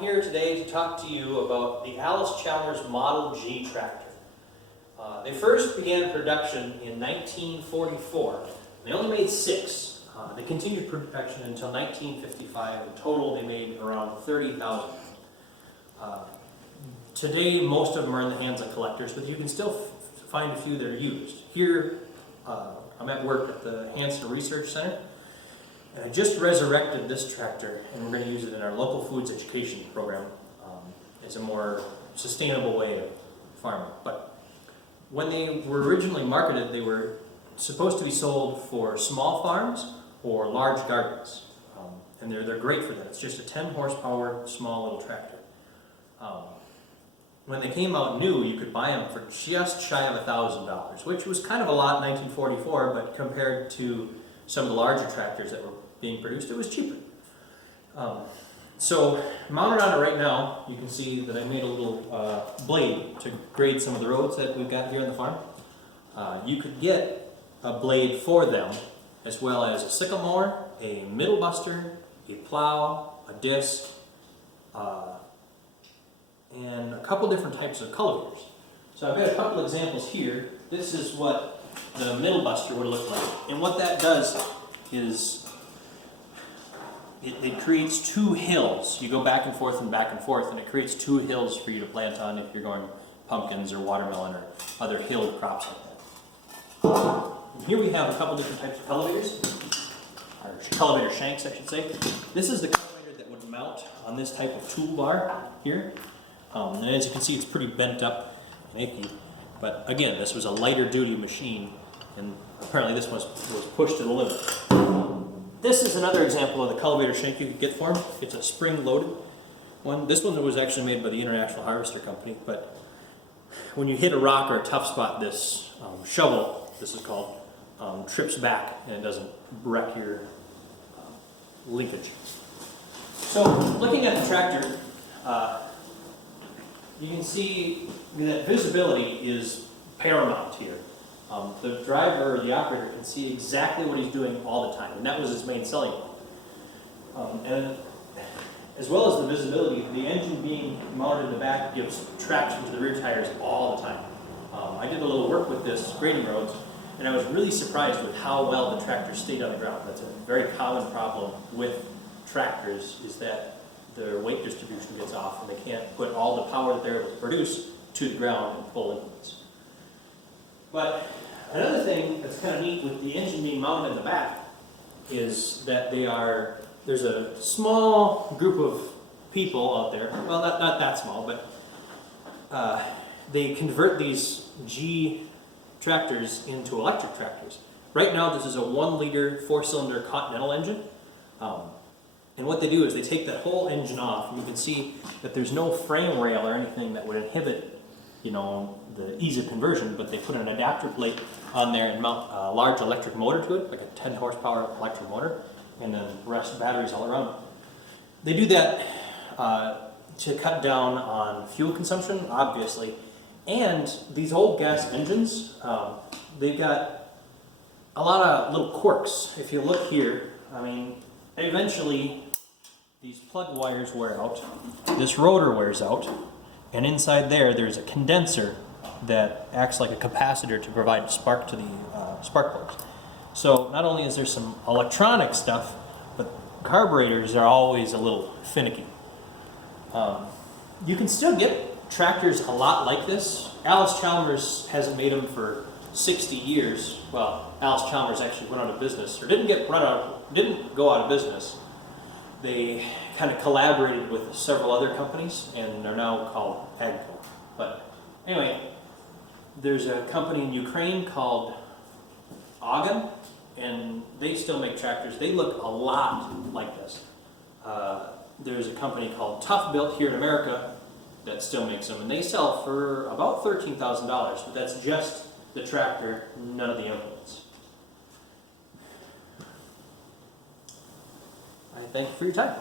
here today to talk to you about the Allis Chalmer's Model G tractor. They first began production in 1944. They only made 6. They continued production until 1955. In total, they made around 30,000. Today, most of them are in the hands of collectors, but you can still find a few that are used. Here, I'm at work at the Hanson Research Center, and I just resurrected this tractor, and we're going to use it in our local foods education program as a more sustainable way of farming. But when they were originally marketed, they were supposed to be sold for small farms or large gardens, and they're great for that. It's just a 10 horsepower small little tractor. When they came out new, you could buy them for just shy of $1,000, which was kind of a lot in 1944, but compared to some of the larger tractors that were being produced, it was cheaper. So mounted on it right now, you can see that I made a little blade to grade some of the roads that we've got here on the farm. You could get a blade for them, as well as a sickle mower, a middle buster, a plow, a disc, and a couple different types of cultivators. So I've got a couple examples here. This is what the middle buster would look like. And what that does is it creates 2 hills. You go back and forth, and it creates 2 hills for you to plant on if you're going pumpkins or watermelon or other hill crops like that. And here we have a couple different types of cultivators, or cultivator shanks, I should say. This is the cultivator that would mount on this type of toolbar here. And as you can see, it's pretty bent up and achy. But again, this was a lighter duty machine, and apparently this was pushed to the limit. This is another example of the cultivator shank you could get for them. It's a spring-loaded one. This one was actually made by the International Harvester Company, but when you hit a rock or a tough spot, this shovel, this is called, trips back and it doesn't wreck your linkage. So, looking at the tractor, you can see that visibility is paramount here. The driver or the operator can see exactly what he's doing all the time, and that was his main selling point. And as well as the visibility, the engine being mounted in the back gives traction to the rear tires all the time. I did a little work with this grading roads, and I was really surprised with how well the tractor stayed on the ground. That's a very common problem with tractors, is that their weight distribution gets off and they can't put all the power that they're able to produce to the ground in full implements. But another thing that's kind of neat with the engine being mounted in the back is that there's a small group of people out there, well not that small, but they convert these G tractors into electric tractors. Right now this is a 1-liter 4-cylinder Continental engine. And what they do is they take that whole engine off, and you can see that there's no frame rail or anything that would inhibit, the ease of conversion, but they put an adapter plate on there and mount a large electric motor to it, like a 10 horsepower electric motor, and then rest batteries all around. They do that to cut down on fuel consumption, obviously, and these old gas engines, they've got a lot of little quirks. If you look here, eventually these plug wires wear out, this rotor wears out, and inside there's a condenser that acts like a capacitor to provide spark to the spark plugs. So not only is there some electronic stuff, but carburetors are always a little finicky. You can still get tractors a lot like this. Allis Chalmers hasn't made them for 60 years. Well, Allis Chalmers actually went out of business, or didn't go out of business. They kind of collaborated with several other companies and are now called AGCO. But anyway, there's a company in Ukraine called Ogun, and they still make tractors. They look a lot like this. There's a company called Tough Built here in America that still makes them, and they sell for about $13,000, but that's just the tractor, none of the implements. I thank you for your time.